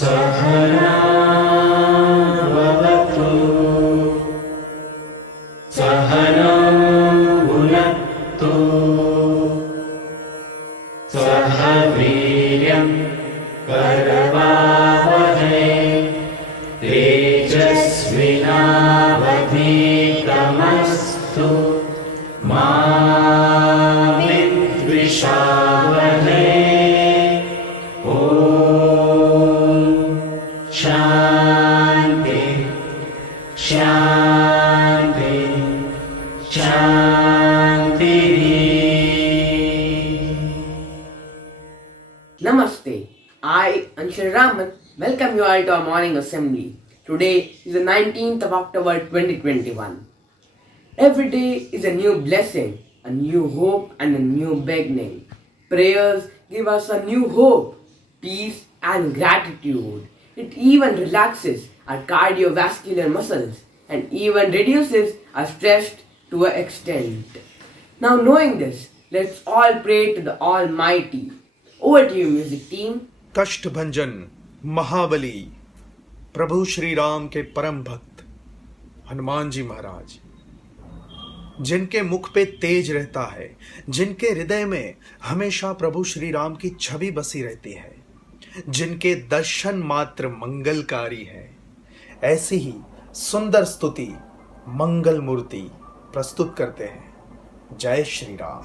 सहनावतु सहनौ भुनक्तु सह वीर्यं करवावहै तेजस्विनावधीतमस्तु मा विद्विषावहै। शांति शांति शांति। Namaste. I, Anshul Raman, welcome you all to our morning assembly. Today is the 19th of October 2021. Every day is a new blessing, a new hope and a new beginning. Prayers give us a new hope, peace and gratitude. It even relaxes our cardiovascular muscles and even reduces our stress to an extent. Now knowing this, let's all pray to the Almighty. Over to you, music team. कष्ट भंजन महाबली प्रभु श्री राम के परम भक्त हनुमान जी महाराज, जिनके मुख पे तेज रहता है, जिनके हृदय में हमेशा प्रभु श्री राम की छवि बसी रहती है, जिनके दर्शन मात्र मंगलकारी है, ऐसी ही सुंदर स्तुति मंगल मूर्ति प्रस्तुत करते हैं। जय श्री राम।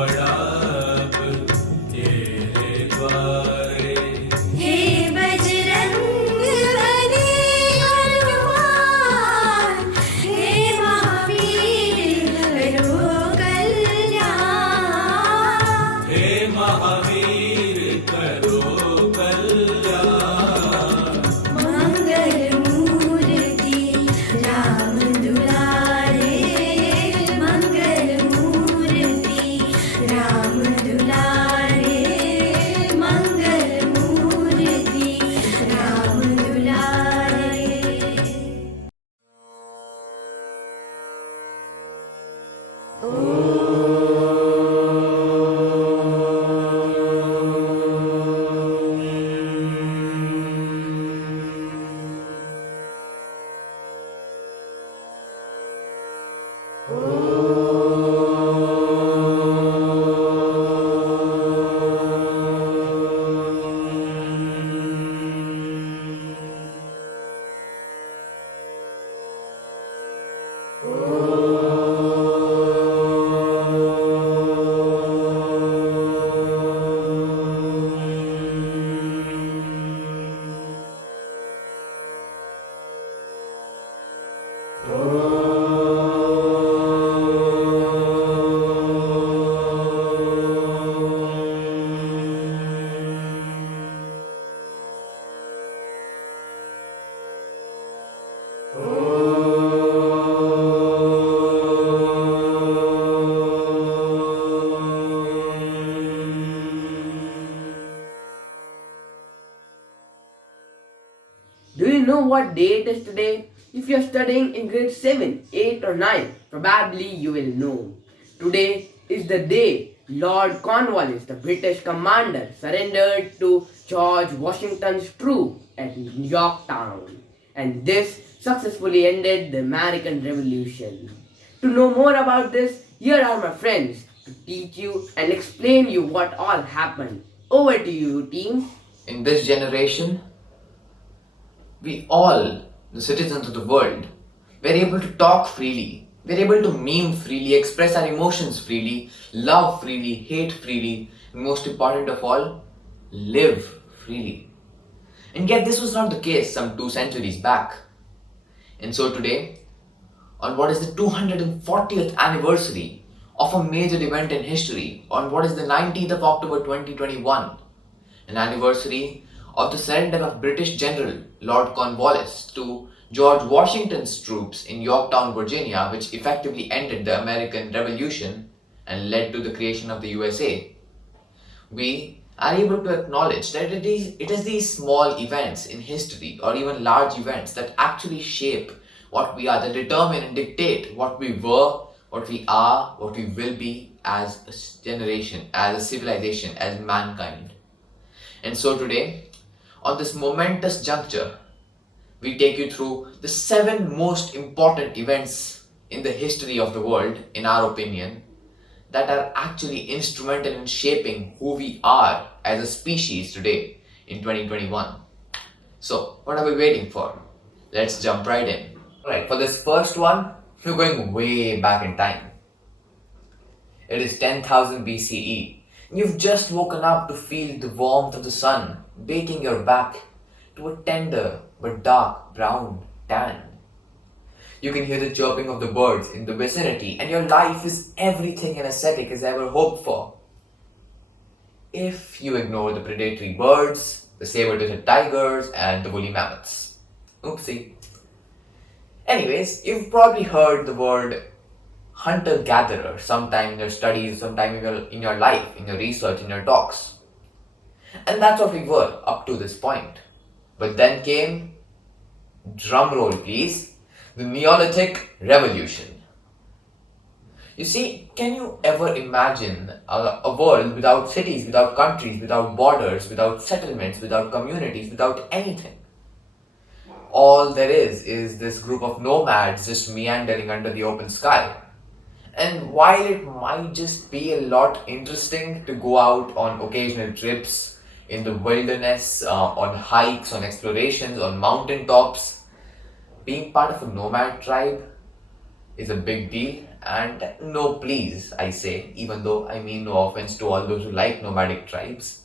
पड़ाब तेरे द्वारे। हे बजरंग बली हनुमान, हे महावीर करो कल्याण। हे महावीर करो कल्याण। मंगल मूर्ति राम दुलारे, मंगल मूर्ति राम दुलारे, मंगल मूर्ति राम दुलारे। Do you know what day it is today? If you are studying in grade 7, 8 or 9, probably you will know. Today is the day Lord Cornwallis, the British commander, surrendered to George Washington's troops at Yorktown. And this successfully ended the American Revolution. To know more about this, here are my friends to teach you and explain you what all happened. Over to you, team. In this generation, we all, the citizens of the world, were able to talk freely. We're able to meme freely, express our emotions freely, love freely, hate freely, and most important of all, live freely. And yet this was not the case some 2 centuries back. And so today, on what is the 240th anniversary of a major event in history, on what is the 19th of October 2021, an anniversary of the surrender of British General Lord Cornwallis to George Washington's troops in Yorktown, Virginia, which effectively ended the American Revolution and led to the creation of the USA, we are able to acknowledge that it is these small events in history or even large events that actually shape what we are, that determine and dictate what we were, what we are, what we will be as a generation, as a civilization, as mankind. And so today, on this momentous juncture, we take you through the 7 most important events in the history of the world, in our opinion, that are actually instrumental in shaping who we are as a species today in 2021. So, what are we waiting for? Let's jump right in. Alright, for this first one, we're going way back in time. It is 10,000 BCE. You've just woken up to feel the warmth of the sun baking your back to a tender but dark brown tan. You can hear the chirping of the birds in the vicinity, and your life is everything an ascetic has ever hoped for. If you ignore the predatory birds, the saber-toothed tigers, and the woolly mammoths. Oopsie. Anyways, you've probably heard the word hunter-gatherer sometime in your studies, sometime in your life, in your research, in your talks. And that's what we were up to this point. But then came, drum roll please, the Neolithic Revolution. You see, can you ever imagine a world without cities, without countries, without borders, without settlements, without communities, without anything? All there is this group of nomads just meandering under the open sky. And while it might just be a lot interesting to go out on occasional trips in the wilderness, on hikes, on explorations, on mountain tops, being part of a nomad tribe is a big deal And no, please, I say, even though I mean no offense to all those who like nomadic tribes.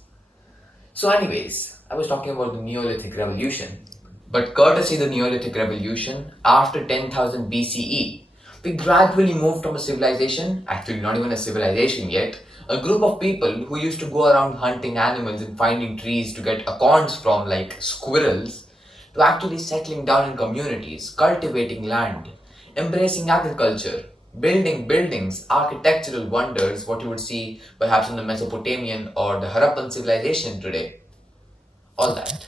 So, anyways, I was talking about the Neolithic Revolution. But courtesy the Neolithic Revolution, after 10,000 BCE, we gradually moved from a civilization, actually not even a civilization yet, a group of people who used to go around hunting animals and finding trees to get acorns from, like squirrels, to actually settling down in communities, cultivating land, embracing agriculture, building buildings, architectural wonders, what you would see perhaps in the Mesopotamian or the Harappan civilization today. All that.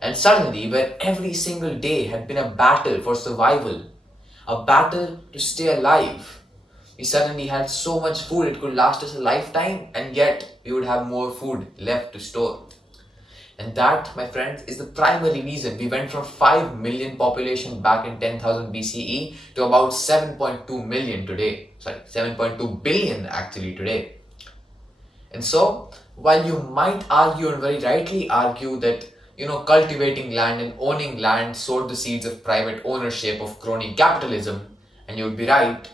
And suddenly, where every single day had been a battle for survival, a battle to stay alive, we suddenly had so much food it could last us a lifetime, and yet we would have more food left to store. And that, my friends, is the primary reason we went from 5 million population back in 10,000 BCE to about 7.2 million today. Sorry, 7.2 billion actually today. And so, while you might argue and very rightly argue that cultivating land and owning land sowed the seeds of private ownership of crony capitalism, and you would be right,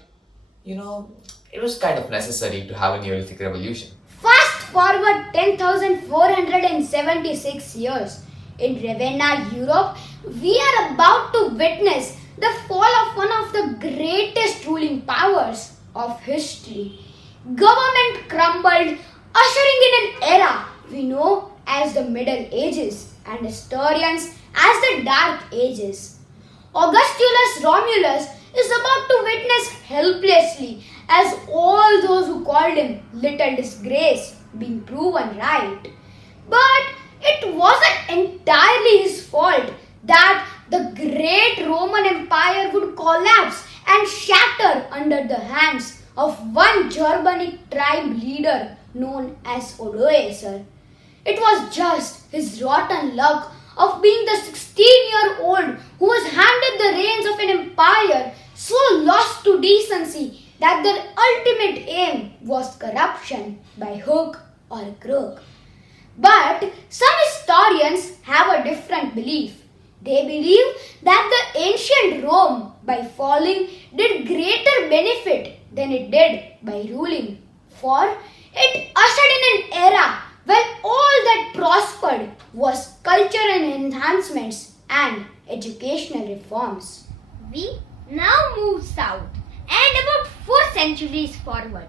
it was kind of necessary to have a Neolithic Revolution. Fast forward 10,476 years. In Ravenna, Europe, we are about to witness the fall of one of the greatest ruling powers of history. Government crumbled, ushering in an era we know as the Middle Ages and historians as the Dark Ages. Augustulus Romulus is about to witness helplessly as all those who called him little disgrace being proven right. But it wasn't entirely his fault that the great Roman Empire would collapse and shatter under the hands of one Germanic tribe leader known as Odoacer. It was just his rotten luck of being the 16-year-old who was handed the reins of an empire so lost to decency that their ultimate aim was corruption by hook or crook. But some historians have a different belief. They believe that the ancient Rome, by falling, did greater benefit than it did by ruling, for it ushered in an era when all that prospered was cultural enhancements and educational reforms. We now move south and about 4 centuries forward.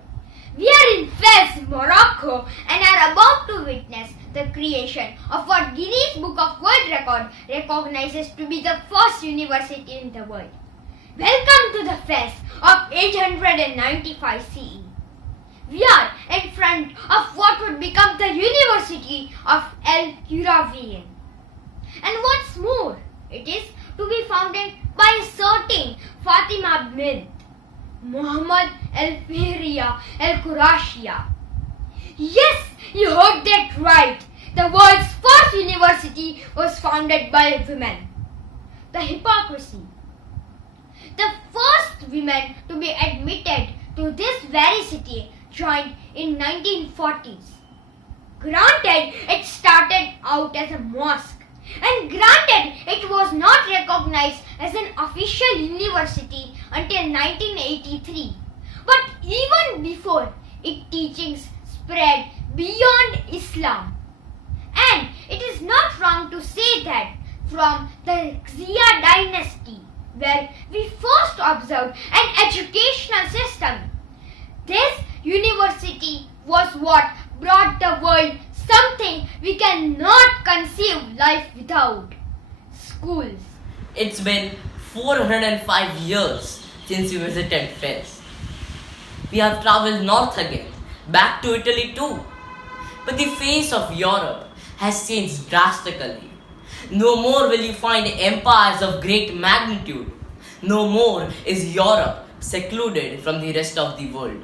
We are in Fez, Morocco, and are about to witness the creation of what Guinness Book of World Record recognizes to be the first university in the world. Welcome to the Fez of 895 CE. We are in front of what would become the University of El Quravien. And what's more, it is to be founded by a certain Fatima bint Muhammad al-Fihriya al-Qurashiyya. Yes, you heard that right. The world's first university was founded by women. The hypocrisy. The first women to be admitted to this very city joined in 1940s. Granted, it started out as a mosque, and granted, it was not recognized as an official university until 1983. But even before, its teachings spread beyond Islam. And it is not wrong to say that from the Xia dynasty, where we first observed an educational system, this university was what brought the world something we cannot conceive life without: schools. It's been 405 years since we visited Fez. We have traveled north again, back to Italy too. But the face of Europe has changed drastically. No more will you find empires of great magnitude. No more is Europe secluded from the rest of the world.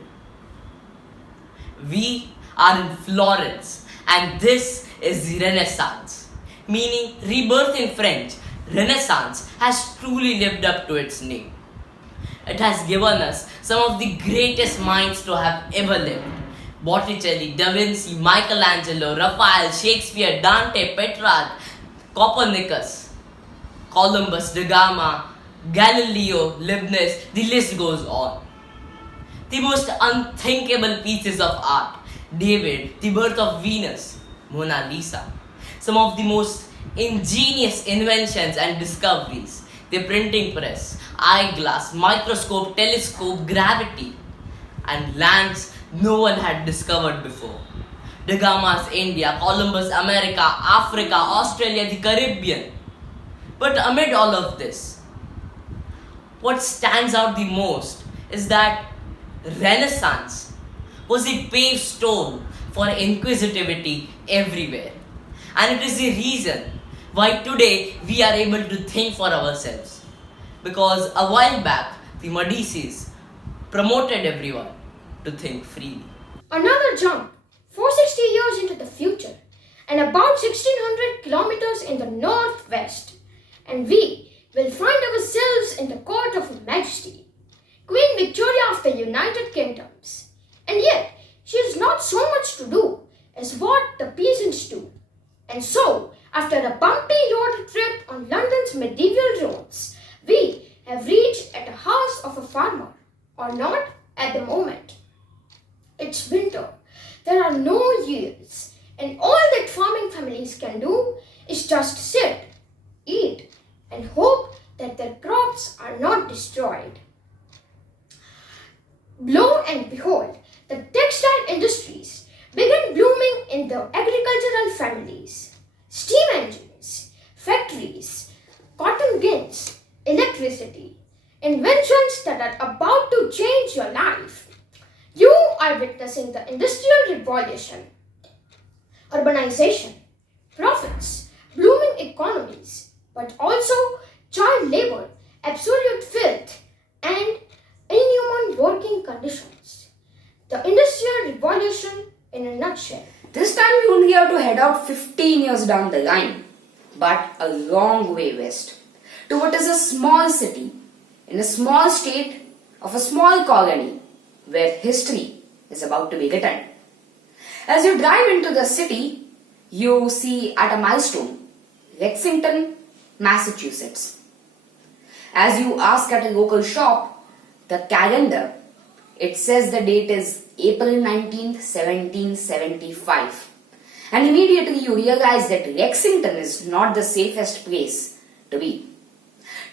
We are in Florence, and this is the Renaissance, meaning rebirth in French. Renaissance has truly lived up to its name. It has given us some of the greatest minds to have ever lived. Botticelli, Da Vinci, Michelangelo, Raphael, Shakespeare, Dante, Petrarch, Copernicus, Columbus, Da Gama, Galileo, Leibniz, the list goes on. the most unthinkable pieces of art, David, the birth of Venus, Mona Lisa, some of the most ingenious inventions and discoveries, the printing press, eyeglass, microscope, telescope, gravity, and lands no one had discovered before. Da Gama's India, Columbus America, Africa, Australia, the Caribbean. But amid all of this, what stands out the most is that Renaissance was a paved stone for inquisitivity everywhere. And it is the reason why today we are able to think for ourselves. Because a while back, the Medicis promoted everyone to think freely. Another jump, 460 years into the future, and about 1600 kilometers in the northwest, and we will find ourselves in the court of Her Majesty, Queen Victoria of the United Kingdoms. And yet, she has not so much to do as what the peasants do. And so, after a bumpy road trip on London's medieval roads, we have reached at the house of a farmer, or not at the moment. It's winter. There are no yields, and all that farming families can do is just sit, eat, and hope that their crops are not destroyed. Lo and behold, the textile industries began blooming in the agricultural families. Steam engines, factories, cotton gins, electricity, inventions that are about to change your life. You are witnessing the Industrial Revolution, urbanization, profits, blooming economies, but also child labor, absolute filth, and inhuman working conditions. The Industrial Revolution in a nutshell. This time you only have to head out 15 years down the line, but a long way west, to what is a small city, in a small state of a small colony, where history is about to be written. As you drive into the city, you see at a milestone, Lexington, Massachusetts. As you ask at a local shop, the calendar, it says the date is April 19th, 1775. And immediately you realize that Lexington is not the safest place to be.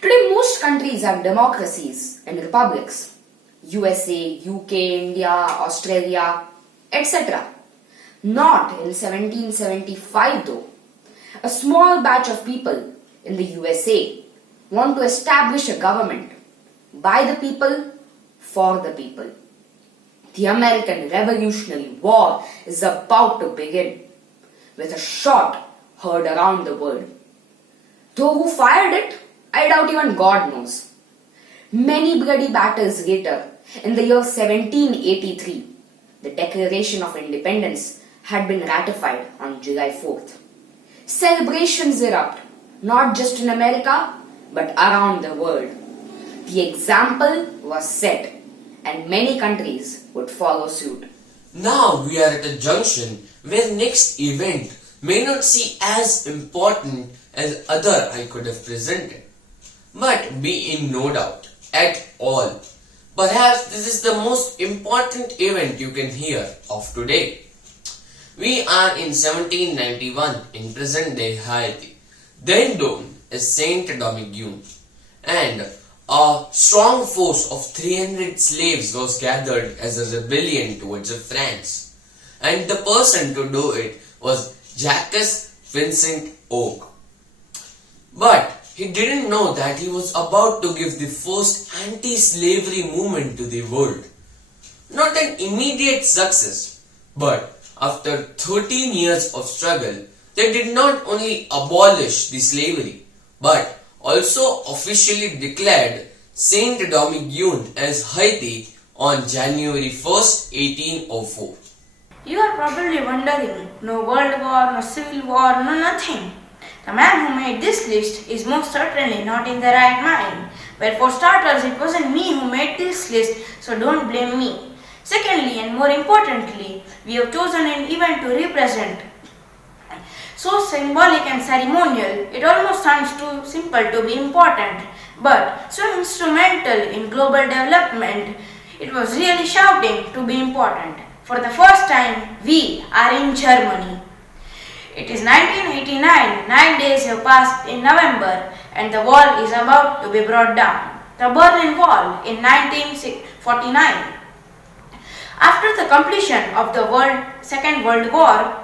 Today most countries are democracies and republics. USA, UK, India, Australia, etc. Not in 1775 though. A small batch of people in the USA want to establish a government by the people, for the people. The American Revolutionary War is about to begin, with a shot heard around the world. Though who fired it, I doubt even God knows. Many bloody battles later, in the year 1783, the Declaration of Independence had been ratified on July 4th. Celebrations erupt, not just in America, but around the world. The example was set, and many countries would follow suit. Now we are at a junction where next event may not seem as important as other I could have presented, but be in no doubt at all. Perhaps this is the most important event you can hear of today. We are in 1791 in present-day Haiti, then known as Saint Domingue, and a strong force of 300 slaves was gathered as a rebellion towards France, and the person to do it was Jacques Vincent Oak. But he didn't know that he was about to give the first anti-slavery movement to the world. Not an immediate success, but after 13 years of struggle, they did not only abolish the slavery, but also officially declared Saint Domingue as Haiti on January 1st, 1804. You are probably wondering, no world war, no civil war, no nothing. The man who made this list is most certainly not in the right mind. Well, for starters, it wasn't me who made this list, so don't blame me. Secondly, and more importantly, we have chosen an event to represent. So symbolic and ceremonial, it almost sounds too simple to be important, but so instrumental in global development. It was really shouting to be important. For the first time, we are in Germany. It is 1989, 9 days have passed in November, and the wall is about to be brought down. The Berlin Wall in 1949. After the completion of the Second World War,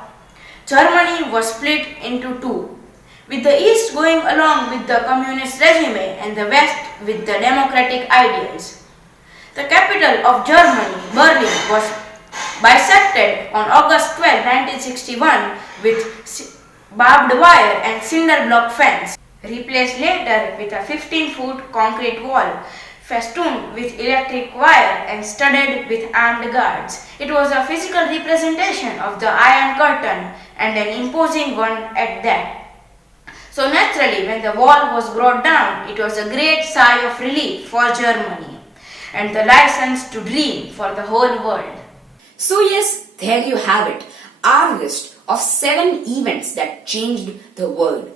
Germany was split into two, with the East going along with the communist regime and the West with the democratic ideals. The capital of Germany, Berlin, was bisected on August 12, 1961 with barbed wire and cinder block fence, replaced later with a 15-foot concrete wall festooned with electric wire and studded with armed guards. It was a physical representation of the Iron Curtain, and an imposing one at that. So naturally, when the wall was brought down, it was a great sigh of relief for Germany and the license to dream for the whole world. So yes, there you have it, our list of 7 events that changed the world.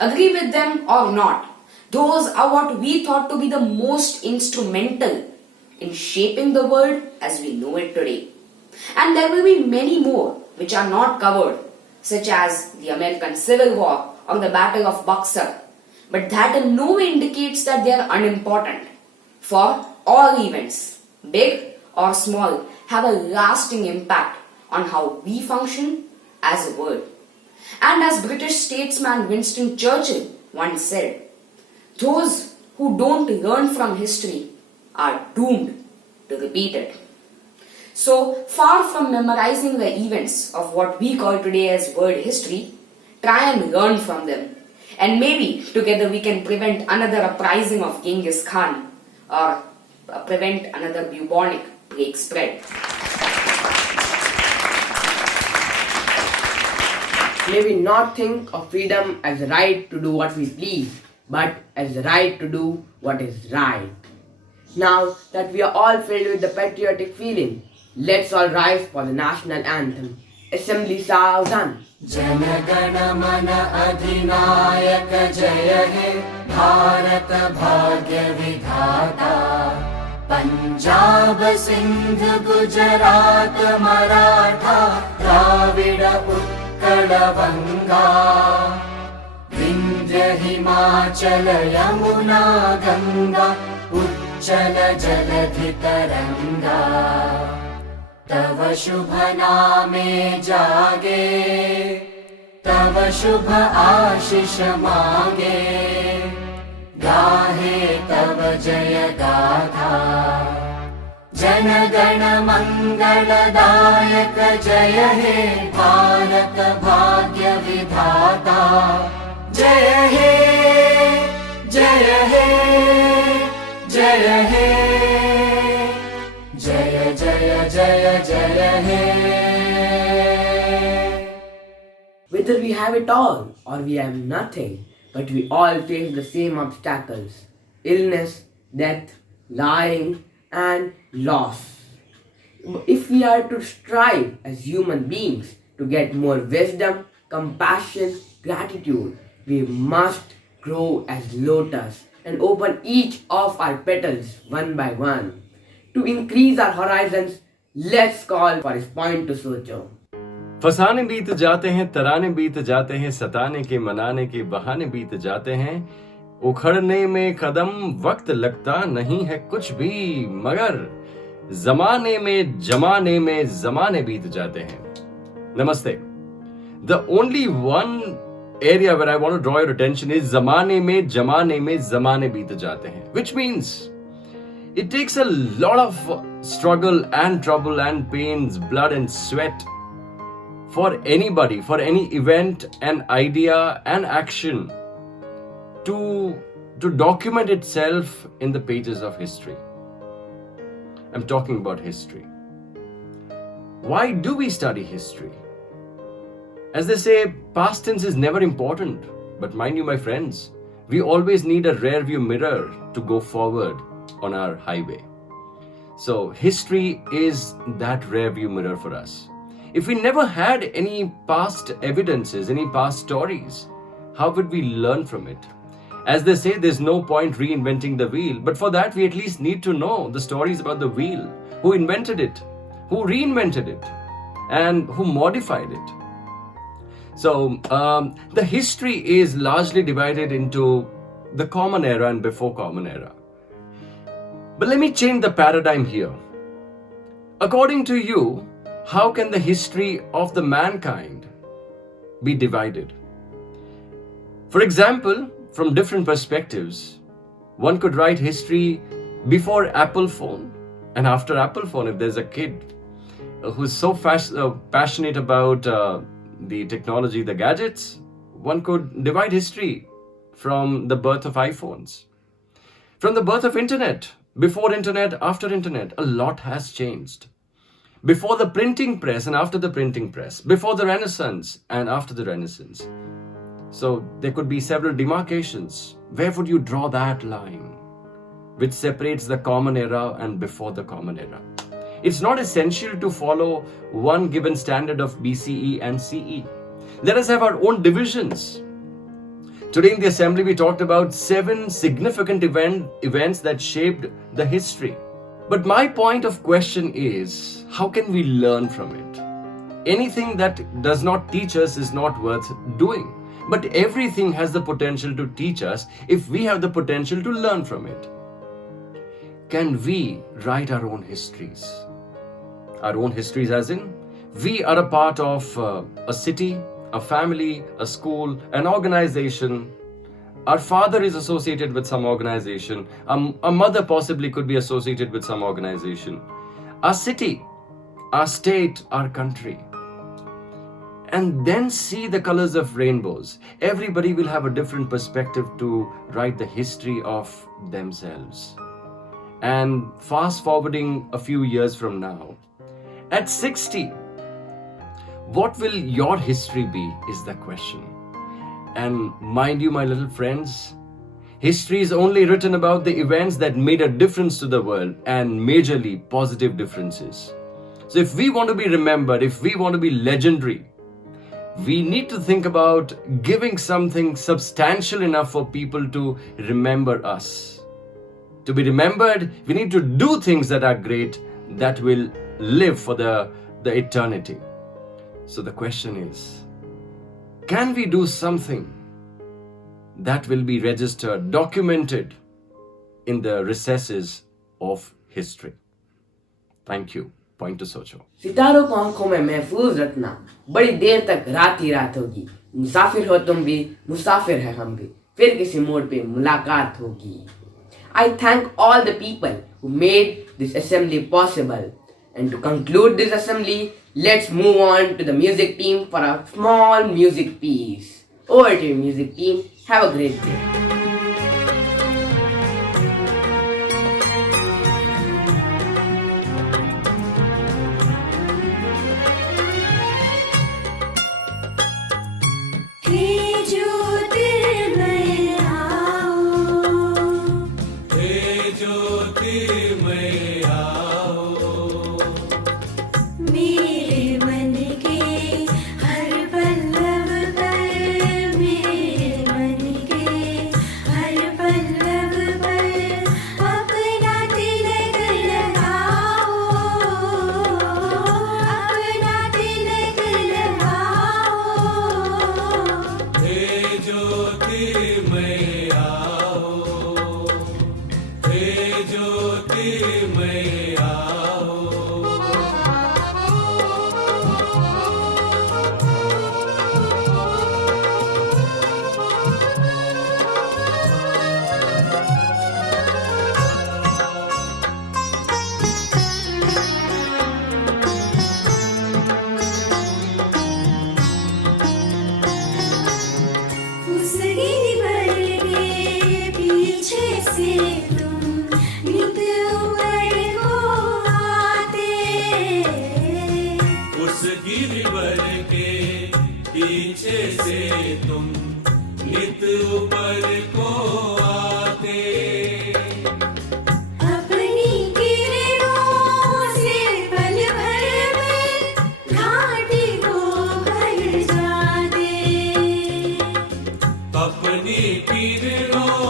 Agree with them or not, those are what we thought to be the most instrumental in shaping the world as we know it today. And there will be many more which are not covered, such as the American Civil War or the Battle of Buxar. But that in no way indicates that they are unimportant. For all events, big or small, have a lasting impact on how we function as a world. And as British statesman Winston Churchill once said, those who don't learn from history are doomed to repeat it. So far from memorizing the events of what we call today as world history, try and learn from them. And maybe together we can prevent another uprising of Genghis Khan or prevent another bubonic plague spread. May we not think of freedom as the right to do what we please, but as the right to do what is right. Now that we are all filled with the patriotic feeling, let's all rise for the national anthem. Assembly sounds done. जनगण मन अधिनायक जय हे भारत भाग्य विधाता पंजाब सिंध गुजरात मराठा द्राविड उत्कल बंगा विंध्य हिमाचल यमुना गंगा उच्चल जलधि तरंगा तव शुभ नामे जागे तव शुभ आशीष मांगे गाहे तव जय गाथा जन गण मंगलदायक जय हे भारत भाग्य विधाता जय हे जय हे जय हे जय जय जय जय हे. Whether we have it all or we have nothing, but we all face the same obstacles: illness, death, lying, and loss. If we are to strive as human beings to get more wisdom, compassion, gratitude, we must grow as lotus and open each of our petals one by one. To increase our horizons, let's call for his point to socho. फसाने बीत जाते हैं, तराने बीत जाते हैं, सताने के मनाने के बहाने बीत जाते हैं, उखड़ने में कदम वक्त लगता नहीं है कुछ भी, मगर जमाने में जमाने बीत जाते हैं. Namaste. The only one area where I want to draw your attention is जमाने में जमाने बीत जाते हैं, which means it takes a lot of struggle and trouble and pains, blood and sweat for anybody, for any event, an idea, an action to document itself in the pages of history. I'm talking about history. Why do we study history? As they say, past tense is never important. But mind you, my friends, we always need a rear view mirror to go forward on our highway. So history is that rear view mirror for us. If we never had any past evidences, any past stories, how would we learn from it? As they say, there's no point reinventing the wheel, but for that we at least need to know the stories about the wheel, who invented it, who reinvented it, and who modified it. So the history is largely divided into the Common Era and before Common Era. But let me change the paradigm here. According to you, how can the history of the mankind be divided? For example, from different perspectives, one could write history before Apple phone and after Apple phone. If there's a kid who's so passionate about the technology, the gadgets, one could divide history from the birth of iPhones. From the birth of internet, before internet, after internet, a lot has changed. Before the printing press and after the printing press, before the Renaissance and after the Renaissance. So there could be several demarcations. Where would you draw that line which separates the Common Era and before the Common Era? It's not essential to follow one given standard of BCE and CE. Let us have our own divisions. Today in the assembly we talked about 7 significant events that shaped the history. But my point of question is, how can we learn from it? Anything that does not teach us is not worth doing. But everything has the potential to teach us if we have the potential to learn from it. Can we write our own histories? Our own histories as in, we are a part of a city, a family, a school, an organization. Our father is associated with some organization. A mother possibly could be associated with some organization. Our city, our state, our country. And then see the colors of rainbows. Everybody will have a different perspective to write the history of themselves. And fast forwarding a few years from now, at 60, what will your history be is the question. And mind you, my little friends, history is only written about the events that made a difference to the world, and majorly positive differences. So if we want to be remembered, if we want to be legendary, we need to think about giving something substantial enough for people to remember us. To be remembered, we need to do things that are great, that will live for the eternity. So the question is, can we do something that will be registered, documented in the recesses of history? Thank you. Point two सोचो। सितारों को आंखों में महफूज रखना, बड़ी देर तक रात ही रात होगी। मुसाफिर हो तुम भी, मुसाफिर है हम भी, फिर किसी मोड़ पे मुलाकात होगी। I thank all the people who made this assembly possible. And to conclude this assembly, let's move on to the music team for a small music piece. Over to you, music team. Have a great day. अपनी किरणों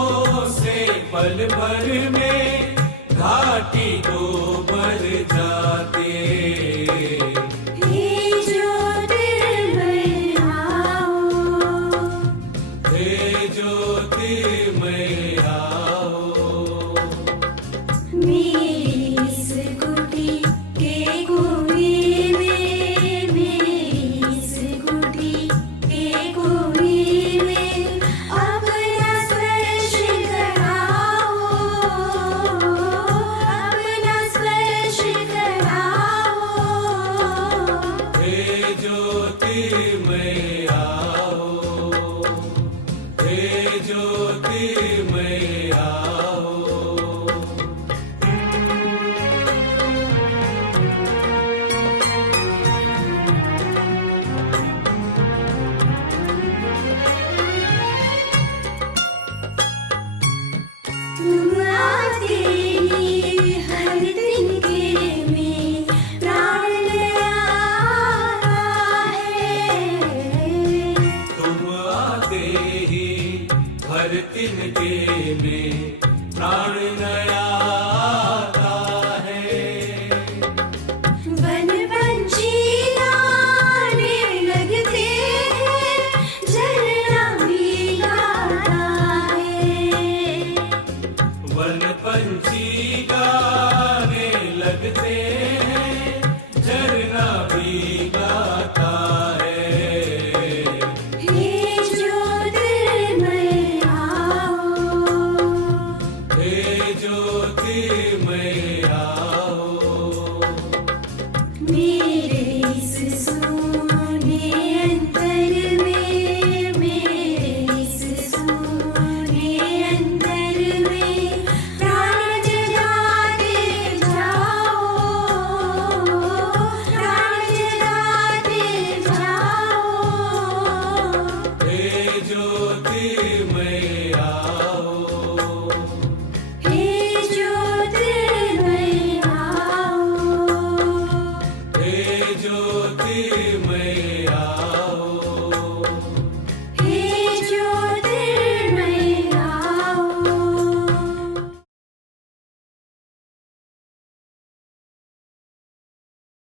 ज्योतिर्मय आओ, हे ज्योतिर्मय आओ। तुम आते ही हर तिनके में प्राण नया है। तुम आते ही हर तिनके में प्राण नया आता है। वन पंछी गाने लगते हैं, झरना भी गाता है। वन पंछी गाने लगते हैं, झरना भी गाता है। हे ज्योतिर्मय आओ, हे ज्योतिर्मय आओ। मेरे इस सोने अंतर में, मेरे इस सोने अंतर में प्राण जगाते जाओ, प्राण जगाते जाओ। हे ज्योतिर्मय आओ, हे ज्योतिर्मय आओ, हे ज्योतिर्मय